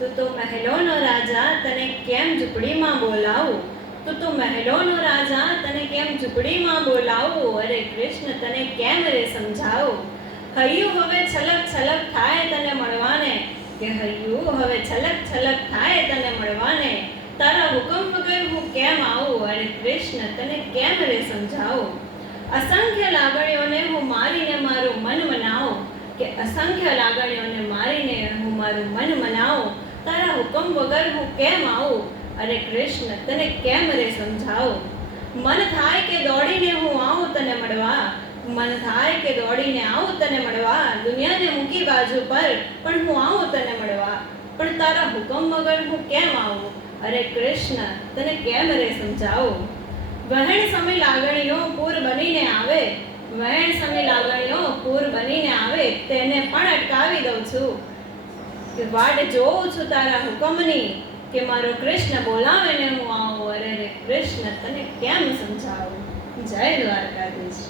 તું તો મહેલોનો રાજા તને કેમ ઝૂંપડીમાં બોલાવું? તું તો મહેલોનો રાજા તને કેમ ઝૂંપડીમાં બોલાવું? અરે કૃષ્ણ, તને કેમ રે સમજાવું? હૈયું હવે છલક છલક થાય તને મળવાને. કે હૈયું હવે છલક છલક થાય તને મળવાને? તારા હુકમ વગર હું કેમ આવું? અરે કૃષ્ણ, તને કેમ રે સમજાવું? અસંખ્ય લાગણીઓને હું મારીને મારું મન મનાવું. કે અસંખ્ય લાગણીઓને મારીને હું મારું મન મનાવું. હુકમ વગર હું કેમ આવું? અરે કૃષ્ણ, તને કેમ રે સમજાવું? મન થાય કે દોડીને હું આવું તને મળવા? મન થાય કે દોડીને આવું તને મળવા? દુનિયાને મૂકી બાજુ પર, પણ હું આવું તને મળવા? પણ તારા હુકમ વગર હું કેમ આવું? અરે કૃષ્ણ, તને કેમ રે સમજાવું? વહેણ સમય લાગણીઓ પૂર બનીને આવે. વહેણ સમય લાગણીઓ પૂર બનીને આવે, તેને પણ અટકાવી દઉં છું. કે વાટ જોઉં છું તારા હુકમની કે મારો કૃષ્ણ બોલાવે ને હું આવું અરે રે કૃષ્ણ તને કેમ સમજાવું? જય દ્વારકાધીશ.